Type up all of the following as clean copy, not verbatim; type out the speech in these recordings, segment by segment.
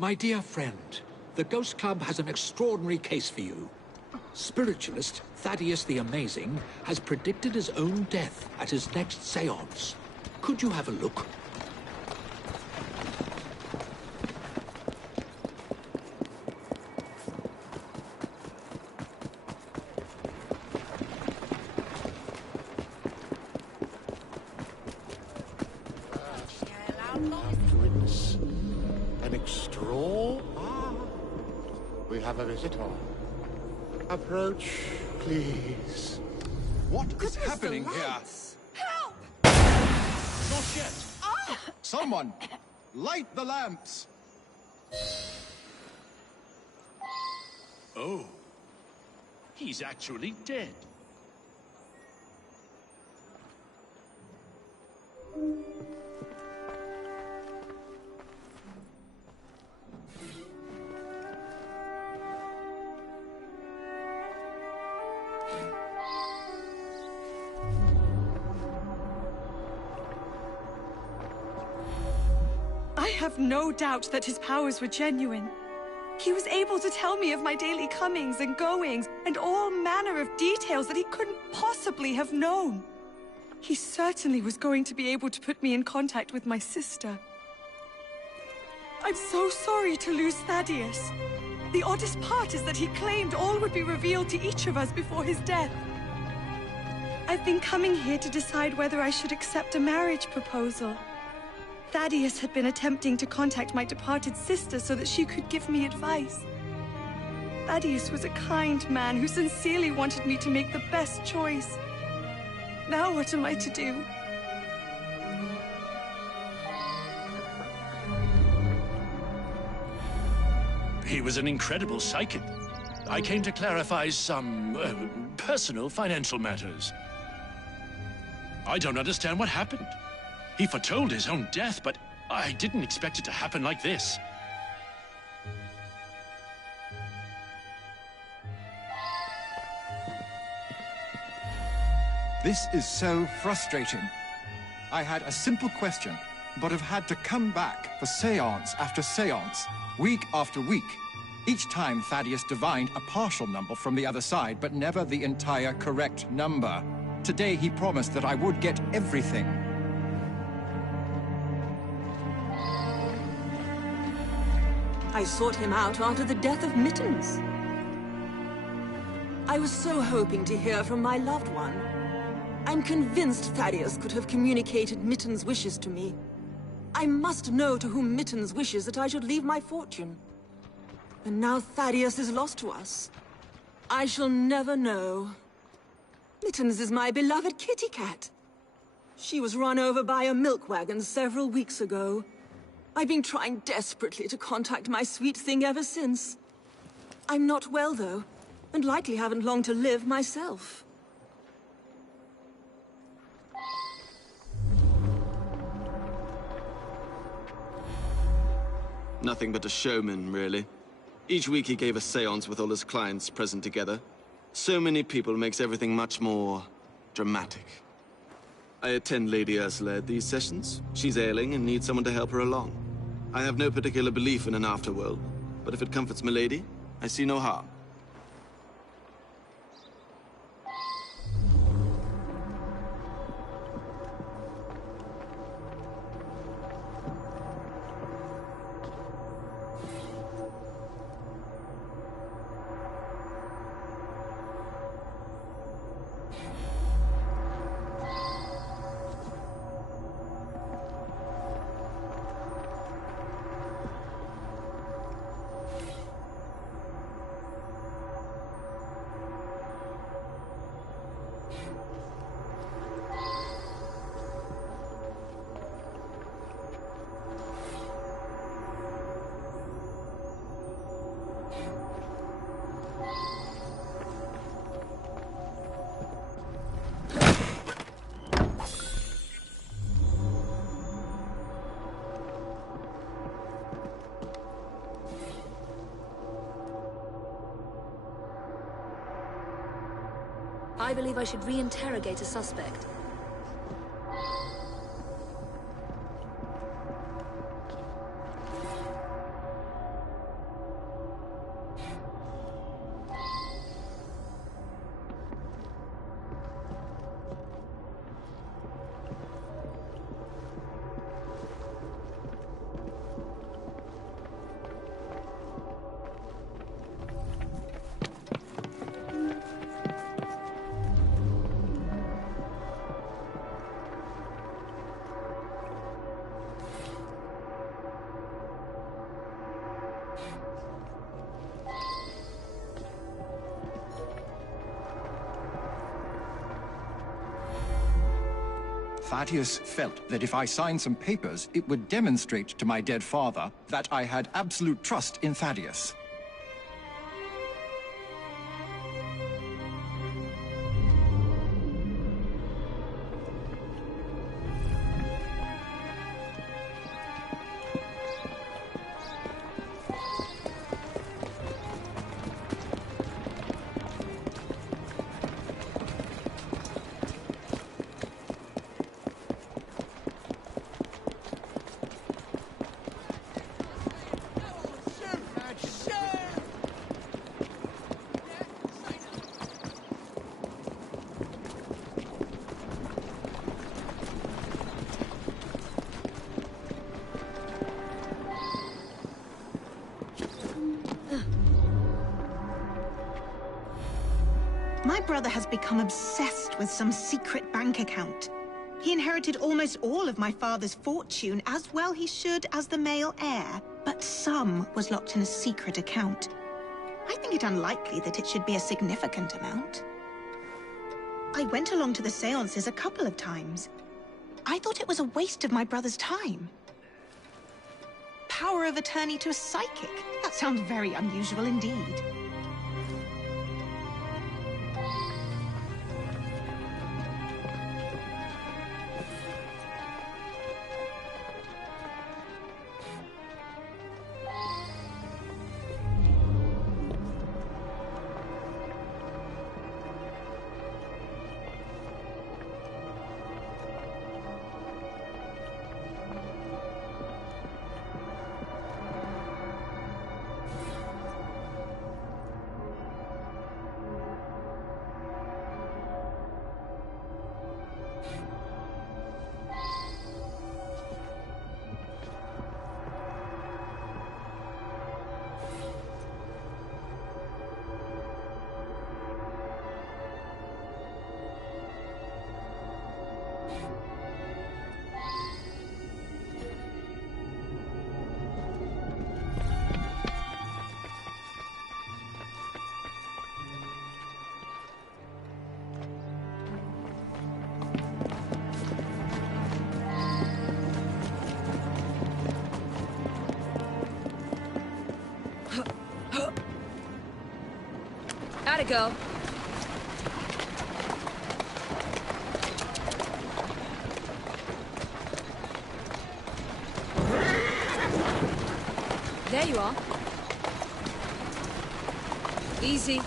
My dear friend, the Ghost Club has an extraordinary case for you. Spiritualist Thaddeus the Amazing has predicted his own death at his next séance. Could you have a look? Goodness. An straw? Ah, we have a visitor. Approach, please. What is happening here? Help! Not yet. Someone, light the lamps. Oh. He's actually dead. I have no doubt that his powers were genuine. He was able to tell me of my daily comings and goings, and all manner of details that he couldn't possibly have known. He certainly was going to be able to put me in contact with my sister. I'm so sorry to lose Thaddeus. The oddest part is that he claimed all would be revealed to each of us before his death. I've been coming here to decide whether I should accept a marriage proposal. Thaddeus had been attempting to contact my departed sister so that she could give me advice. Thaddeus was a kind man who sincerely wanted me to make the best choice. Now what am I to do? He was an incredible psychic. I came to clarify some personal financial matters. I don't understand what happened. He foretold his own death, but I didn't expect it to happen like this. This is so frustrating. I had a simple question, but have had to come back for séance after séance, week after week. Each time Thaddeus divined a partial number from the other side, but never the entire correct number. Today he promised that I would get everything. I sought him out after the death of Mittens. I was so hoping to hear from my loved one. I'm convinced Thaddeus could have communicated Mittens' wishes to me. I must know to whom Mittens wishes that I should leave my fortune. And now Thaddeus is lost to us. I shall never know. Mittens is my beloved kitty cat. She was run over by a milk wagon several weeks ago. I've been trying desperately to contact my sweet thing ever since. I'm not well, though, and likely haven't long to live myself. Nothing but a showman, really. Each week he gave a séance with all his clients present together. So many people makes everything much more dramatic. I attend Lady Ursula at these sessions. She's ailing and needs someone to help her along. I have no particular belief in an afterworld, but if it comforts Milady, I see no harm. I believe I should re-interrogate a suspect. Thaddeus felt that if I signed some papers, it would demonstrate to my dead father that I had absolute trust in Thaddeus. My brother has become obsessed with some secret bank account. He inherited almost all of my father's fortune, as well he should as the male heir, but some was locked in a secret account. I think it unlikely that it should be a significant amount. I went along to the seances a couple of times. I thought it was a waste of my brother's time. Power of attorney to a psychic? That sounds very unusual indeed. Atta go. There you are. Easy.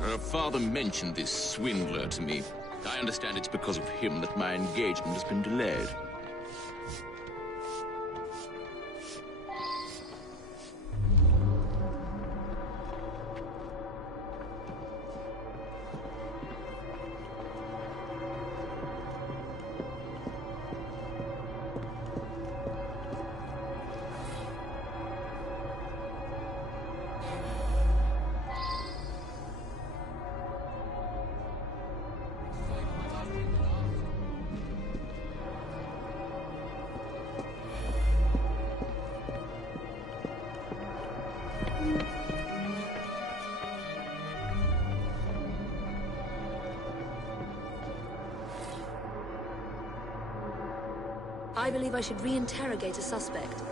Her father mentioned this swindler to me. I understand it's because of him that my engagement has been delayed. believe I should re-interrogate a suspect.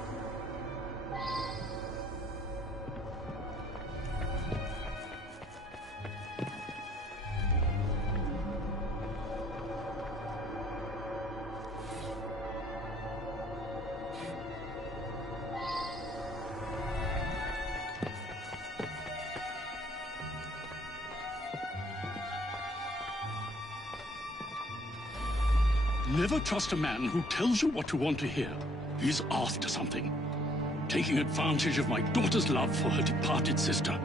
Never trust a man who tells you what you want to hear. He's after something. Taking advantage of my daughter's love for her departed sister.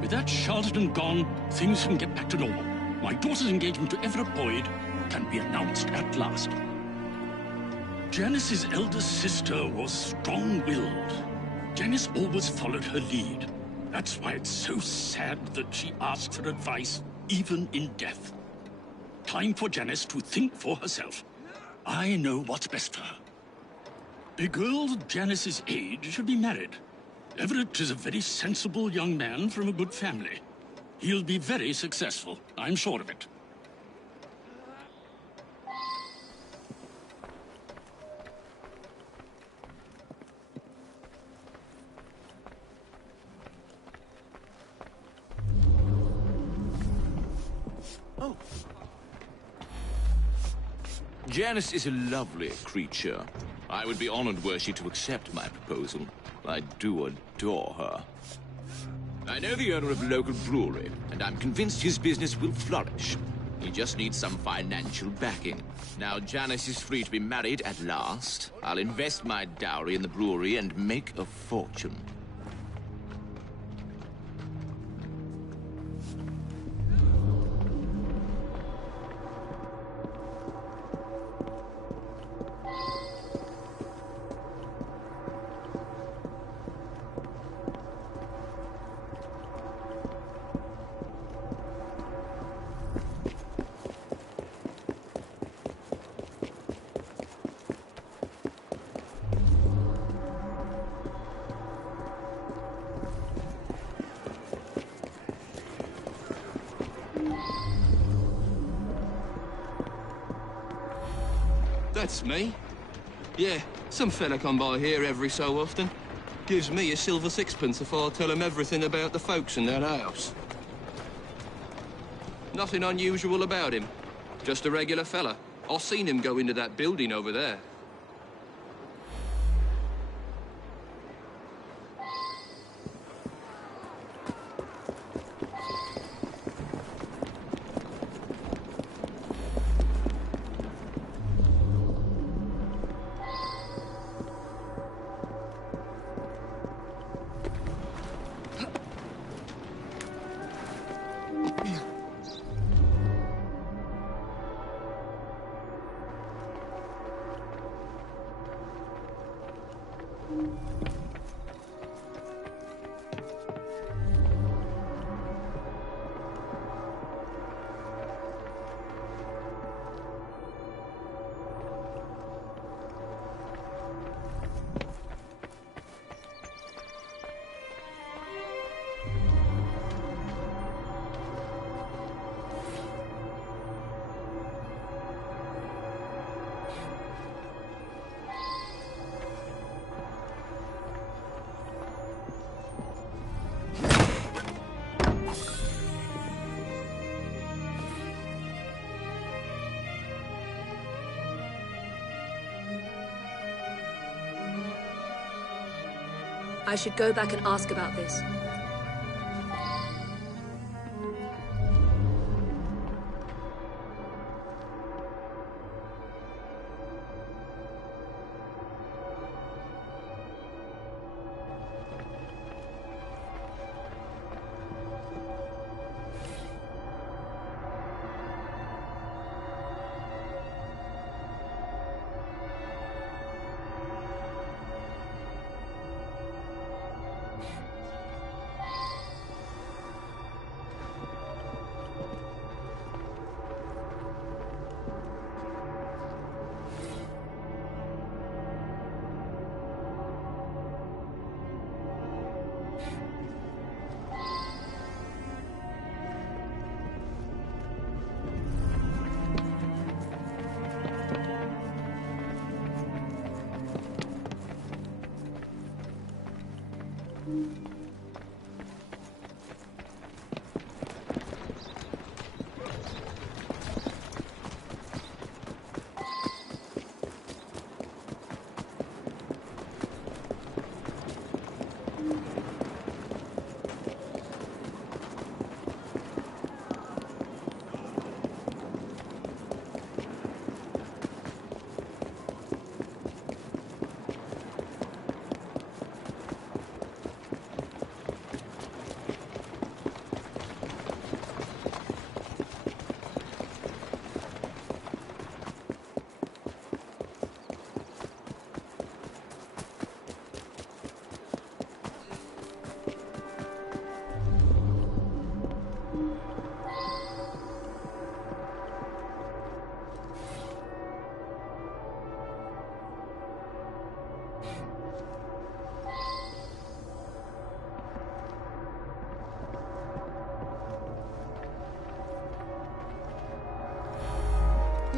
With that charlatan gone, things can get back to normal. My daughter's engagement to Everett Boyd can be announced at last. Janice's elder sister was strong-willed. Janice always followed her lead. That's why it's so sad that she asks for advice, even in death. Time for Janice to think for herself. I know what's best for her. A girl Janice's age should be married. Everett is a very sensible young man from a good family. He'll be very successful, I'm sure of it. Oh. Janice is a lovely creature. I would be honored were she to accept my proposal. I do adore her. I know the owner of a local brewery, and I'm convinced his business will flourish. He just needs some financial backing. Now Janice is free to be married at last. I'll invest my dowry in the brewery and make a fortune. That's me. Yeah, some fella come by here every so often. Gives me a silver sixpence if I tell him everything about the folks in that house. Nothing unusual about him. Just a regular fella. I seen him go into that building over there. I should go back and ask about this.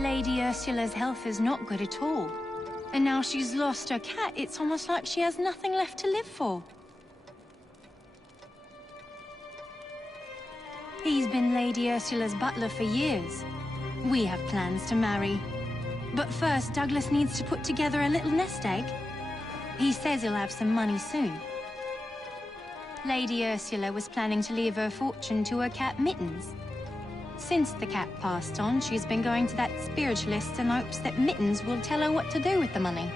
Lady Ursula's health is not good at all. And now she's lost her cat, it's almost like she has nothing left to live for. He's been Lady Ursula's butler for years. We have plans to marry. But first, Douglas needs to put together a little nest egg. He says he'll have some money soon. Lady Ursula was planning to leave her fortune to her cat Mittens. Since the cat passed on, she's been going to that spiritualist in hopes that Mittens will tell her what to do with the money.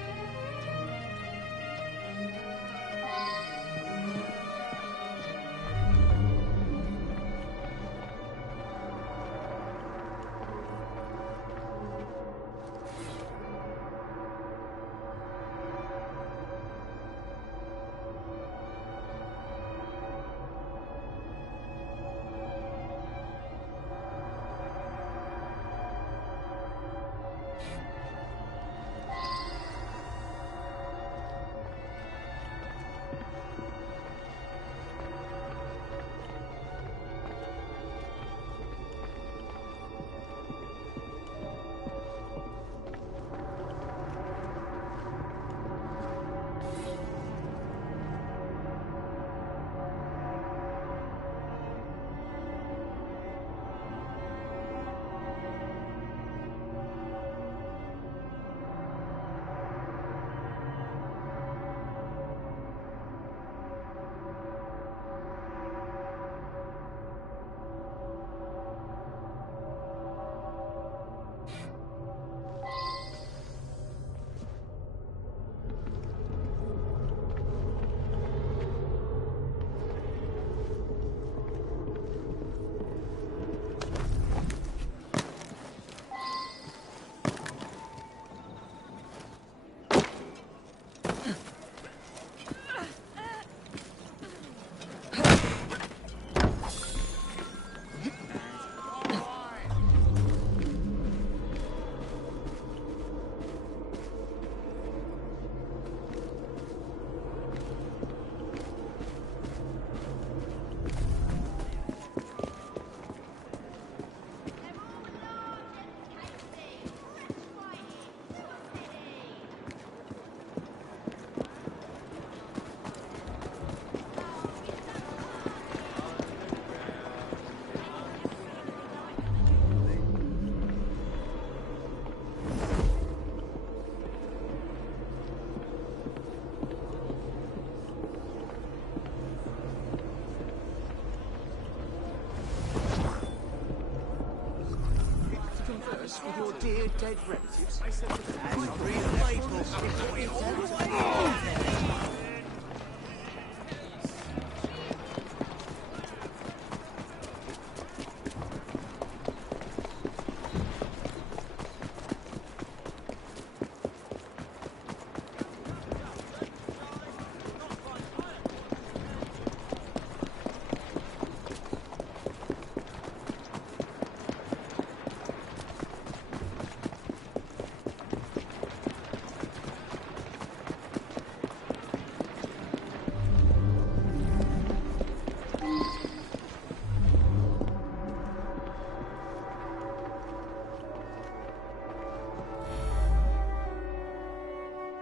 With your dear dead relatives.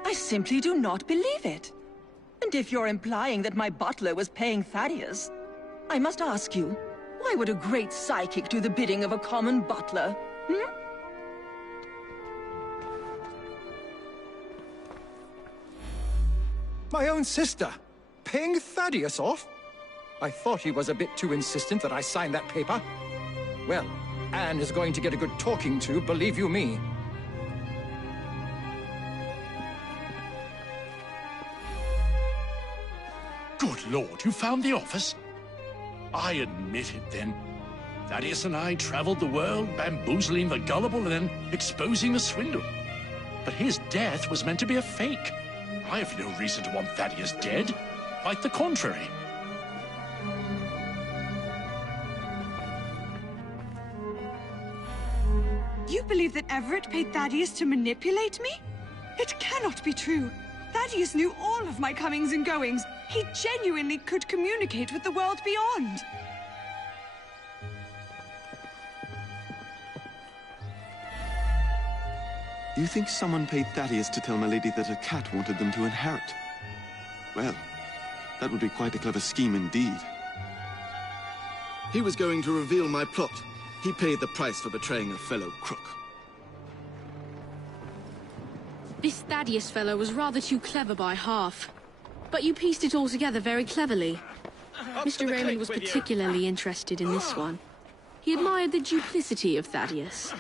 I simply do not believe it. And if you're implying that my butler was paying Thaddeus, I must ask you, why would a great psychic do the bidding of a common butler? Hmm? My own sister? Paying Thaddeus off? I thought he was a bit too insistent that I sign that paper. Well, Anne is going to get a good talking to, believe you me. Good Lord, you found the office? I admit it, then. Thaddeus and I traveled the world, bamboozling the gullible and then exposing the swindle. But his death was meant to be a fake. I have no reason to want Thaddeus dead. Quite the contrary. You believe that Everett paid Thaddeus to manipulate me? It cannot be true. Thaddeus knew all of my comings and goings. He genuinely could communicate with the world beyond. You think someone paid Thaddeus to tell my lady that a cat wanted them to inherit? Well, that would be quite a clever scheme indeed. He was going to reveal my plot. He paid the price for betraying a fellow crook. This Thaddeus fellow was rather too clever by half. But you pieced it all together very cleverly. Mr. Raymond was particularly interested in this one. He admired the duplicity of Thaddeus.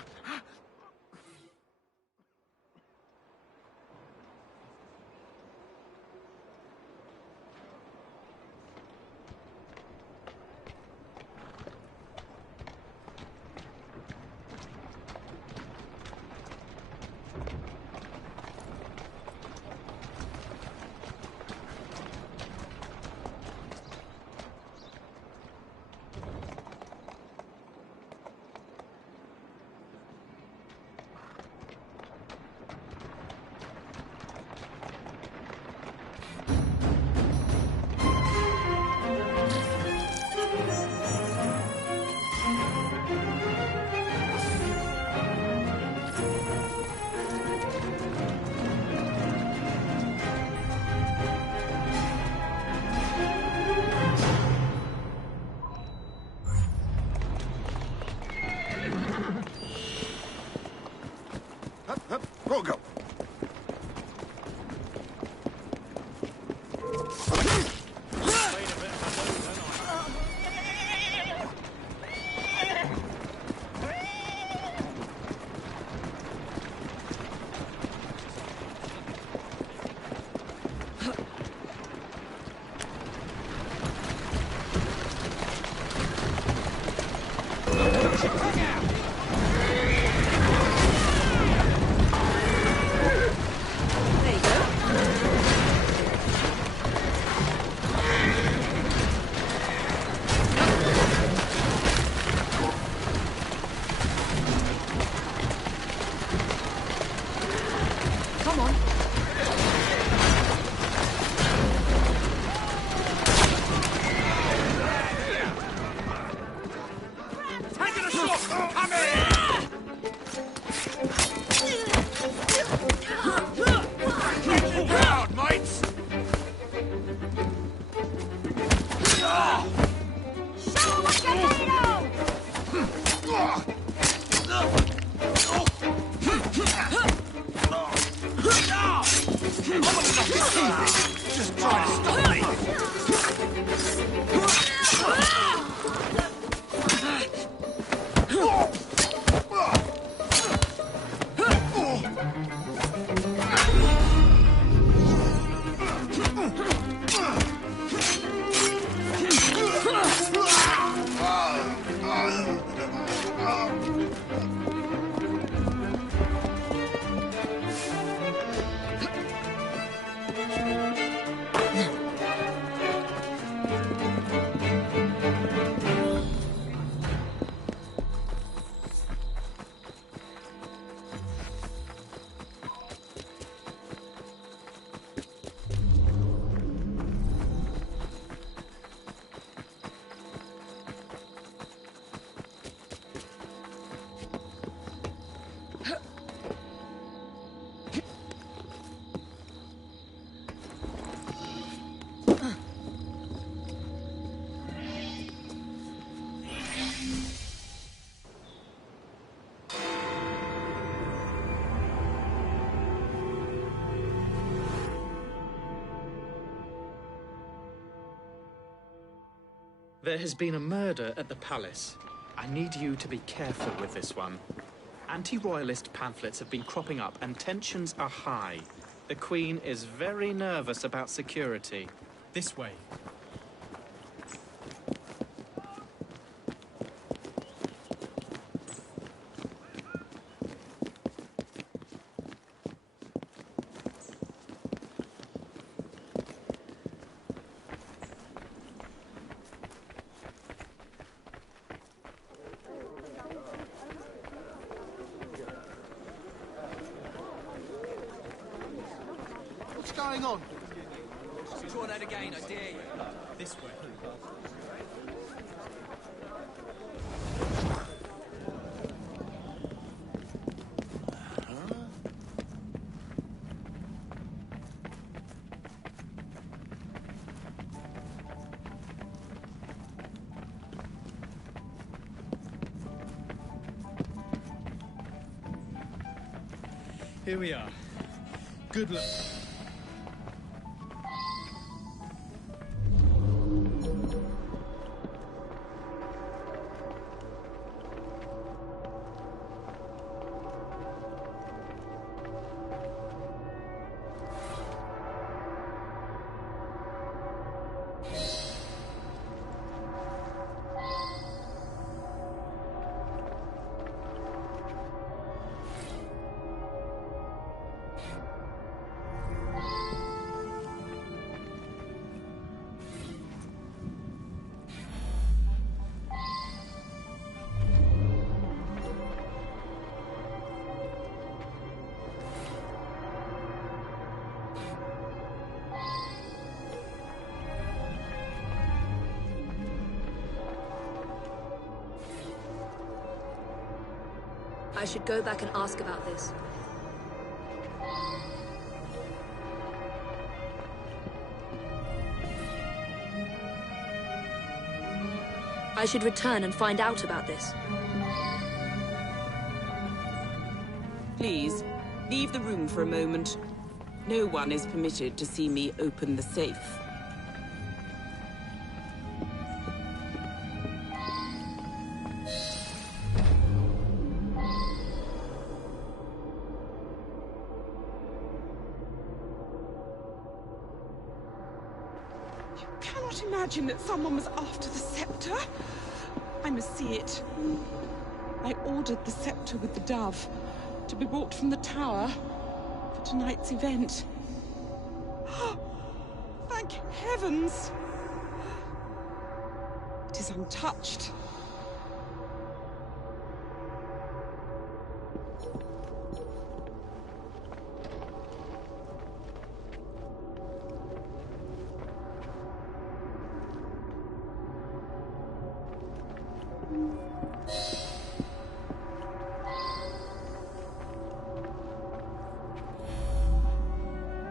Go, go. There has been a murder at the palace. I need you to be careful with this one. Anti-royalist pamphlets have been cropping up and tensions are high. The Queen is very nervous about security. This way. What's going on? Try that again, I dare you. This way. Here we are. Good luck. I should go back and ask about this. I should return and find out about this. Please, leave the room for a moment. No one is permitted to see me open the safe. Cannot imagine that someone was after the scepter. I must see it. I ordered the scepter with the dove to be brought from the tower for tonight's event. Thank heavens! It is untouched.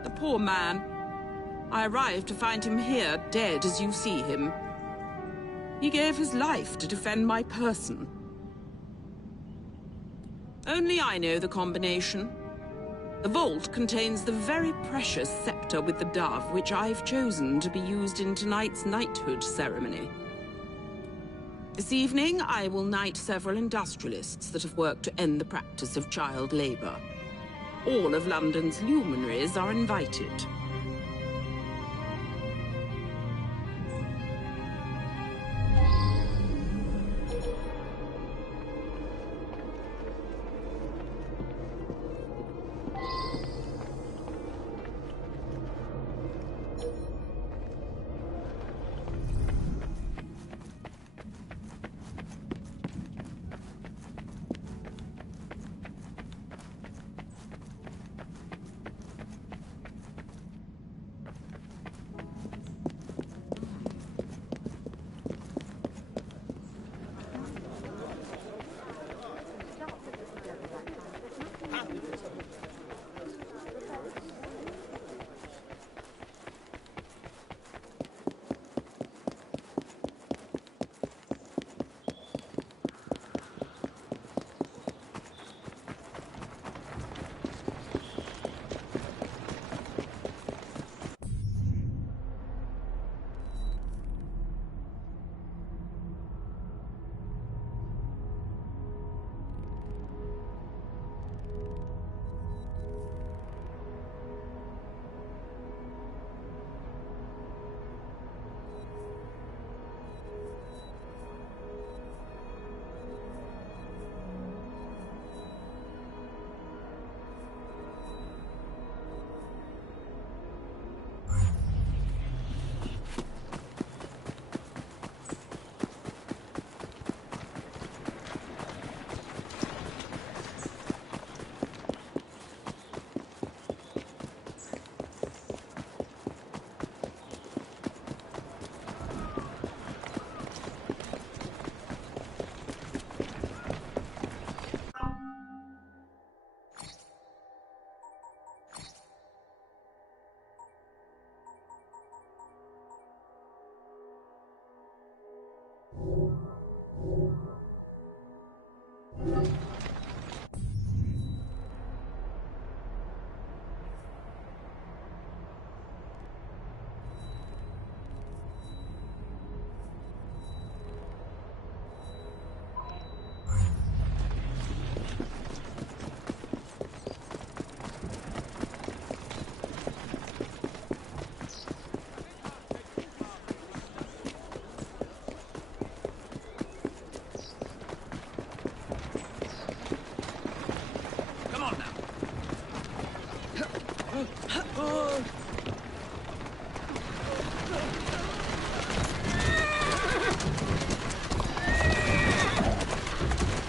The poor man. I arrived to find him here, dead as you see him. He gave his life to defend my person. Only I know the combination. The vault contains the very precious scepter with the dove, which I've chosen to be used in tonight's knighthood ceremony. This evening, I will knight several industrialists that have worked to end the practice of child labor. All of London's luminaries are invited.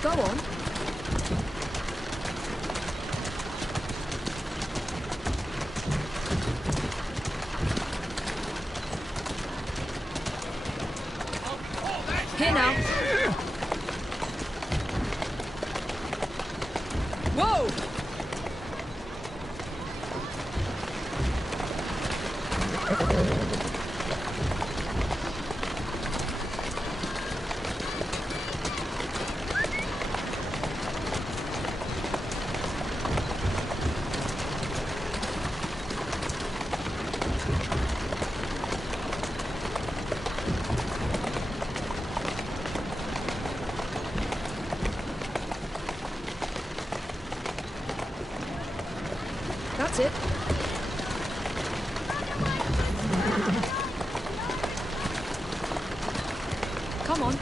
Go on. Here now. Whoa! That's it. Come on.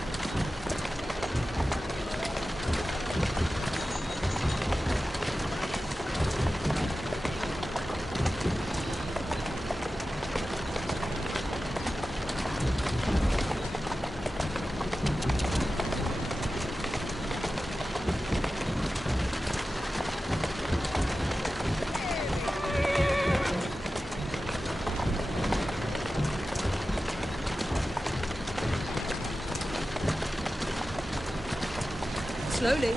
Slowly.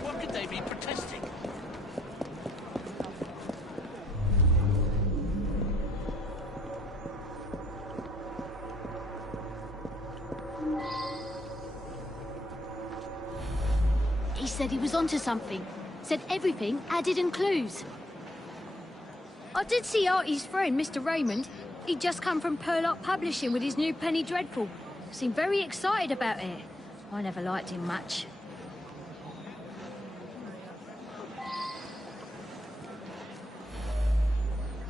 What could they be protesting? He said he was onto something. Said everything added in clues. I did see Artie's friend, Mr. Raymond. He'd just come from Purlock Publishing with his new Penny Dreadful. Seemed very excited about it. I never liked him much.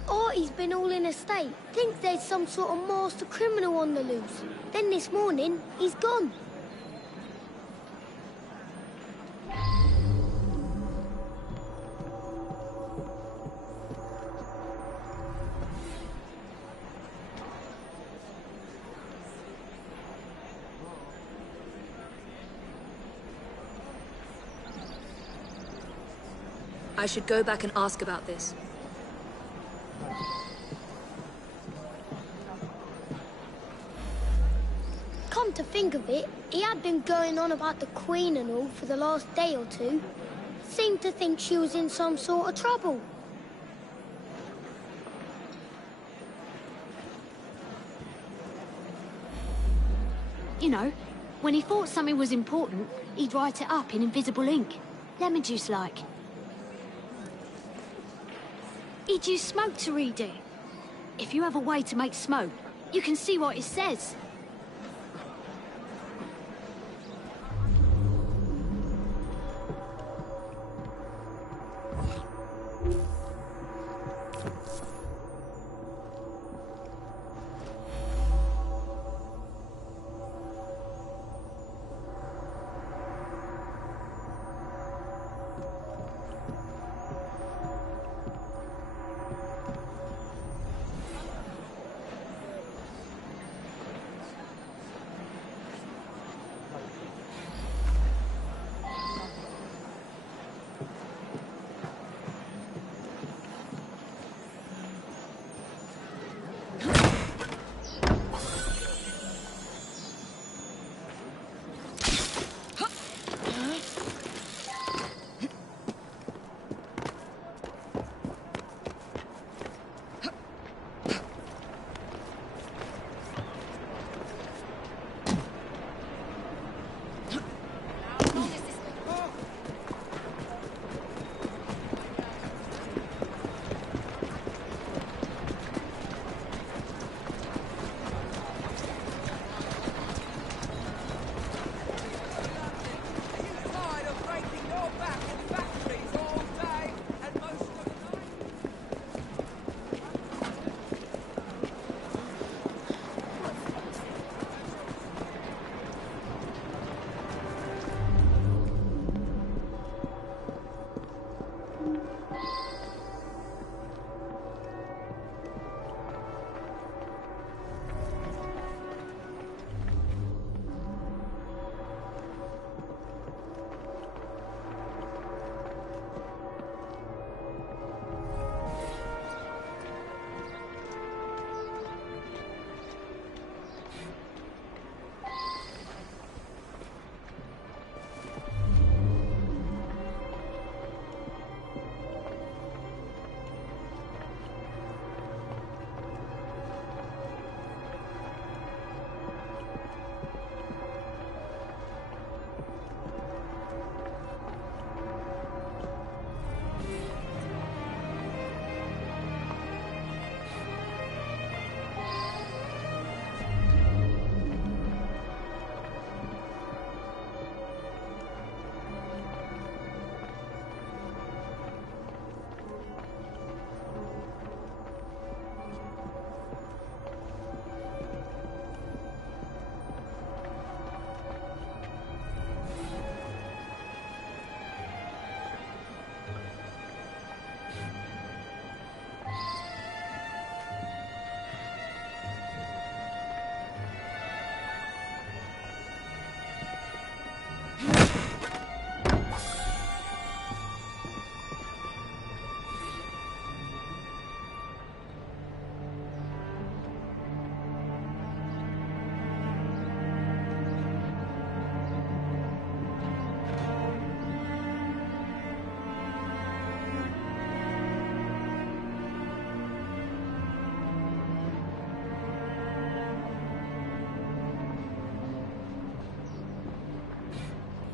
Artie's been all in a state. Thinks there's some sort of master criminal on the loose. Then this morning, he's gone. I should go back and ask about this. Come to think of it, he had been going on about the Queen and all for the last day or two. Seemed to think she was in some sort of trouble. You know, when he thought something was important, he'd write it up in invisible ink. Lemon juice like. He'd use smoke to read it. If you have a way to make smoke, you can see what it says.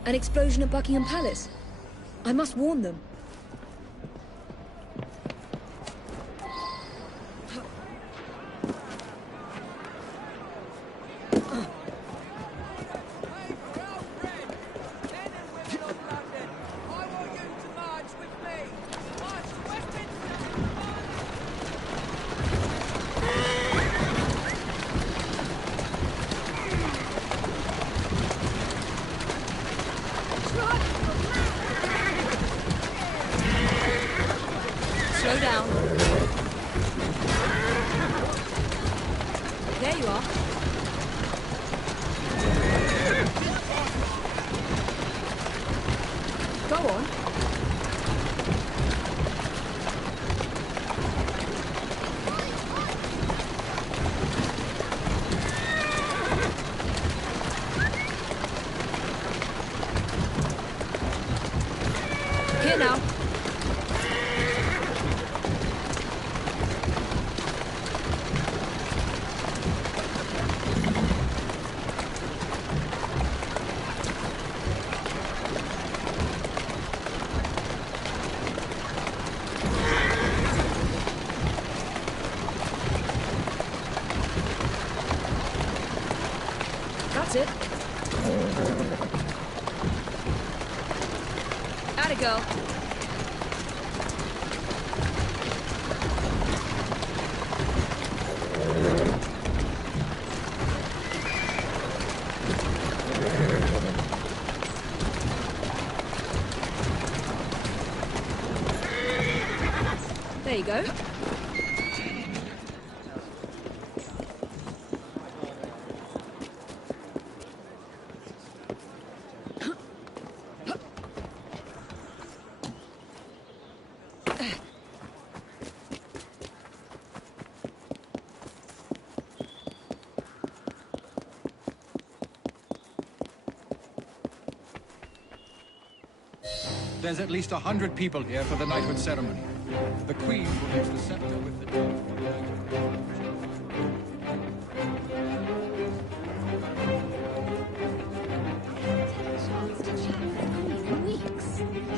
An explosion at Buckingham Palace. I must warn them. Slow down. There you are. Go on. Here now. That's it. Atta girl. There you go. There's at least 100 people here for the knighthood ceremony. The Queen will use the scepter with the...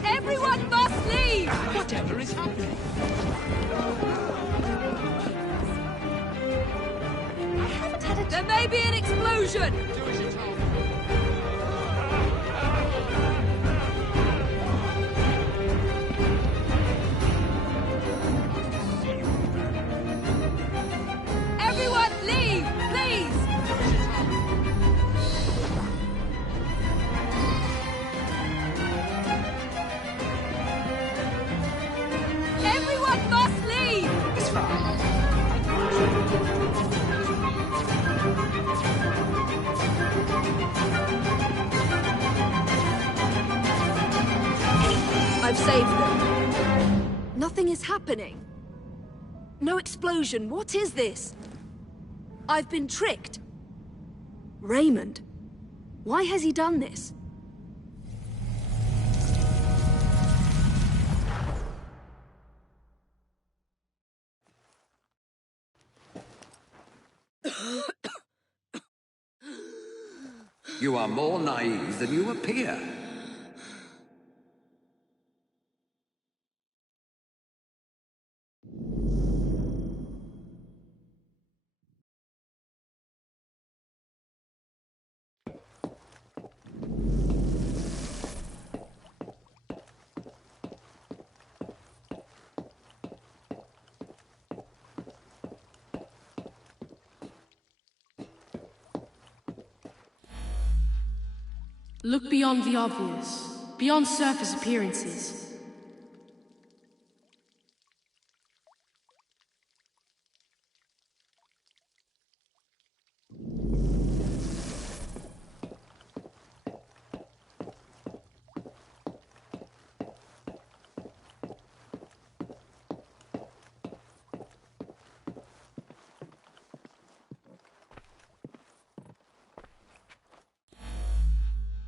Everyone must leave! Whatever is happening? I haven't had a... There may be an explosion! Everyone leave, please! Everyone must leave! It's fine. I've saved them. Nothing is happening. No explosion. What is this? I've been tricked. Raymond. Why has he done this? You are more naive than you appear. Look beyond the obvious, beyond surface appearances.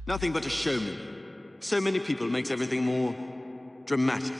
Nothing but a showman. So many people makes everything more dramatic.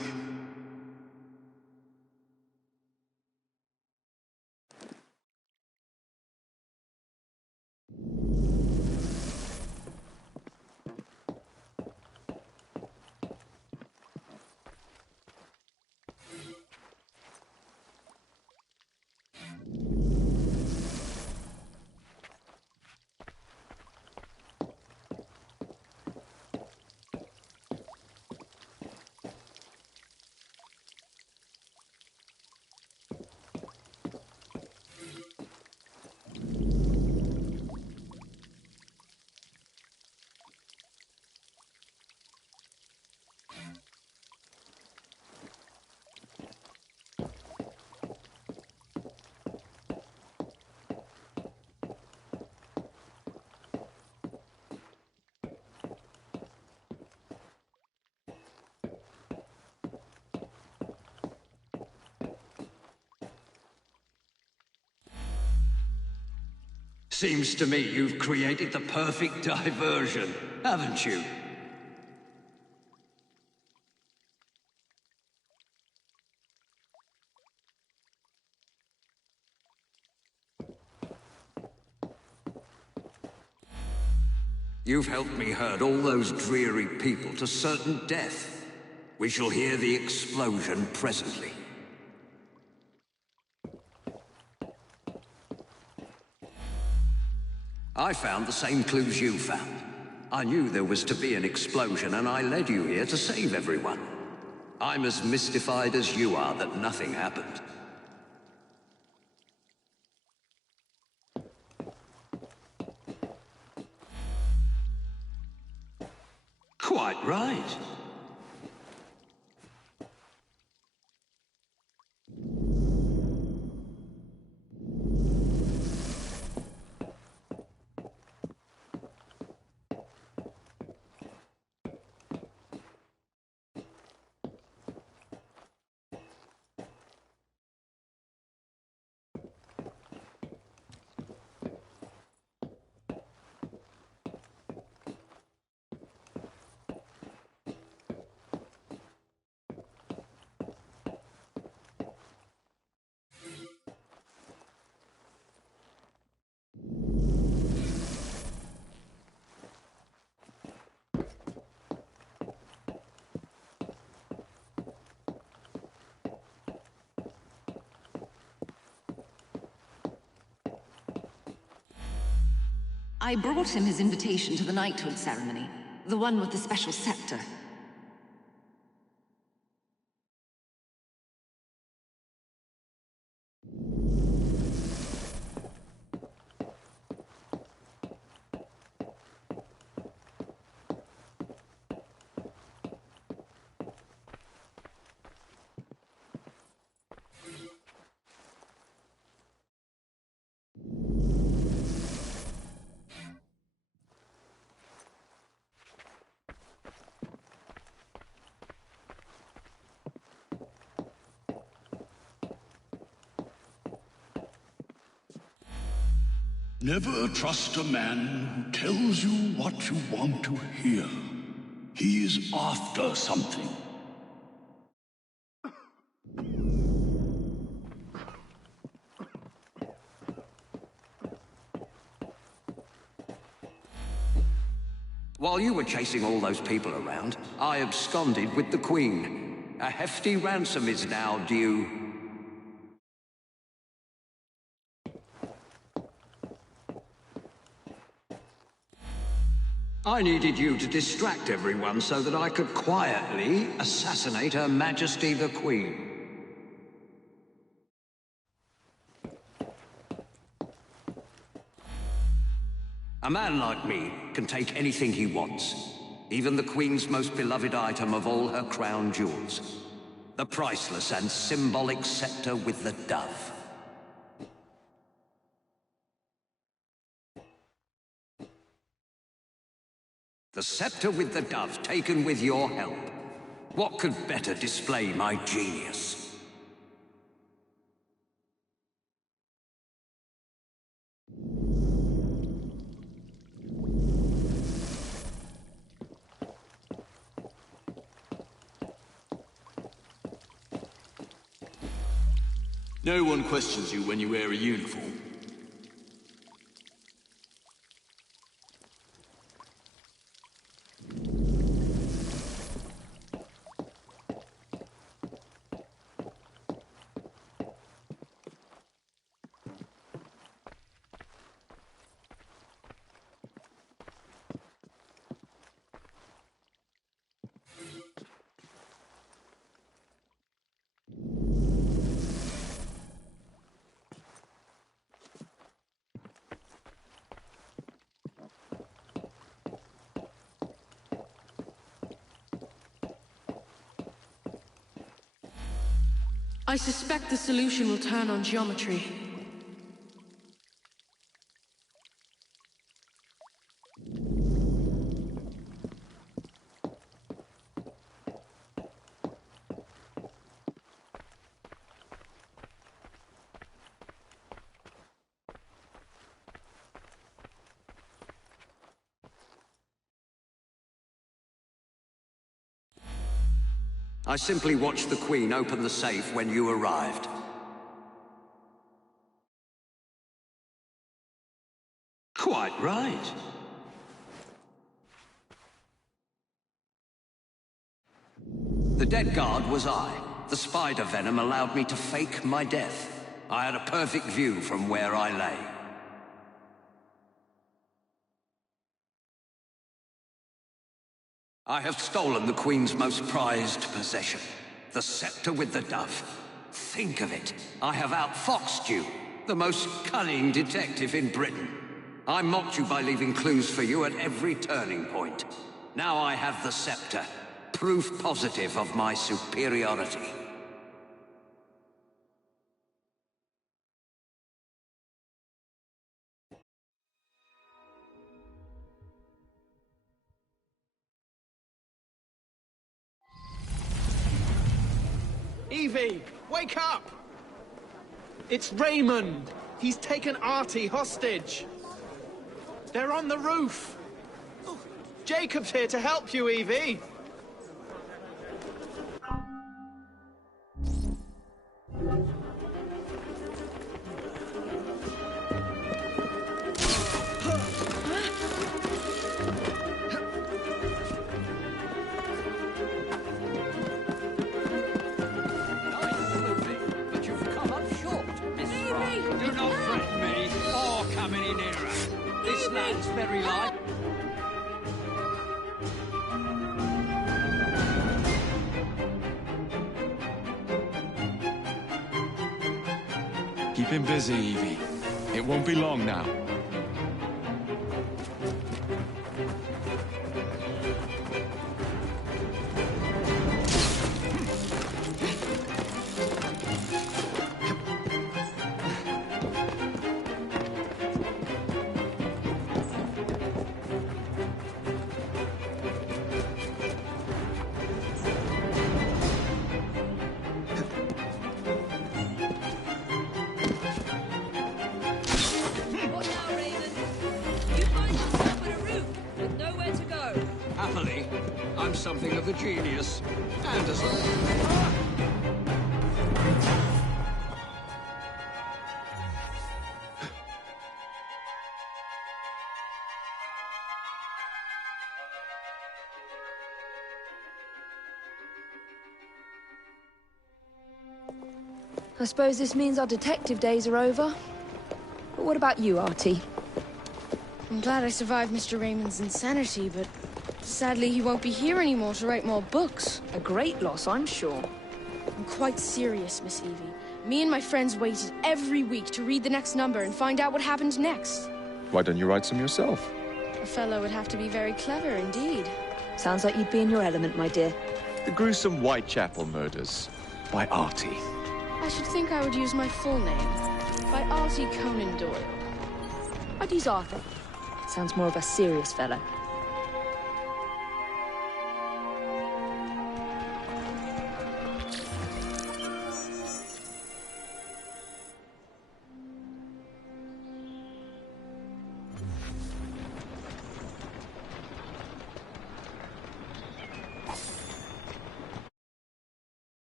Seems to me you've created the perfect diversion, haven't you? You've helped me herd all those dreary people to certain death. We shall hear the explosion presently. I found the same clues you found. I knew there was to be an explosion, and I led you here to save everyone. I'm as mystified as you are that nothing happened. Quite right. I brought him his invitation to the knighthood ceremony. The one with the special scepter. Never trust a man who tells you what you want to hear. He is after something. While you were chasing all those people around, I absconded with the Queen. A hefty ransom is now due. I needed you to distract everyone so that I could quietly assassinate Her Majesty the Queen. A man like me can take anything he wants, even the Queen's most beloved item of all her crown jewels, the priceless and symbolic scepter with the dove. The scepter with the dove, taken with your help. What could better display my genius? No one questions you when you wear a uniform. I suspect the solution will turn on geometry. I simply watched the Queen open the safe when you arrived. Quite right. The dead guard was I. The spider venom allowed me to fake my death. I had a perfect view from where I lay. I have stolen the Queen's most prized possession, the scepter with the dove. Think of it. I have outfoxed you, the most cunning detective in Britain. I mocked you by leaving clues for you at every turning point. Now I have the scepter, proof positive of my superiority. Evie, wake up! It's Raymond. He's taken Artie hostage. They're on the roof. Jacob's here to help you, Evie. It's very light. Keep him busy, Evie. It won't be long now. Happily, I'm something of a genius. And as I suppose this means our detective days are over. But what about you, Artie? I'm glad I survived Mr. Raymond's insanity, but sadly he won't be here anymore to write more books. A great loss, I'm sure. I'm quite serious, Miss Evie. Me and my friends waited every week to read the next number and find out what happened next. Why don't you write some yourself? A fellow would have to be very clever indeed. Sounds like you'd be in your element, my dear. The gruesome Whitechapel murders by Artie. I should think I would use my full name. By Artie Conan Doyle. I'd use Arthur. Sounds more of a serious fellow.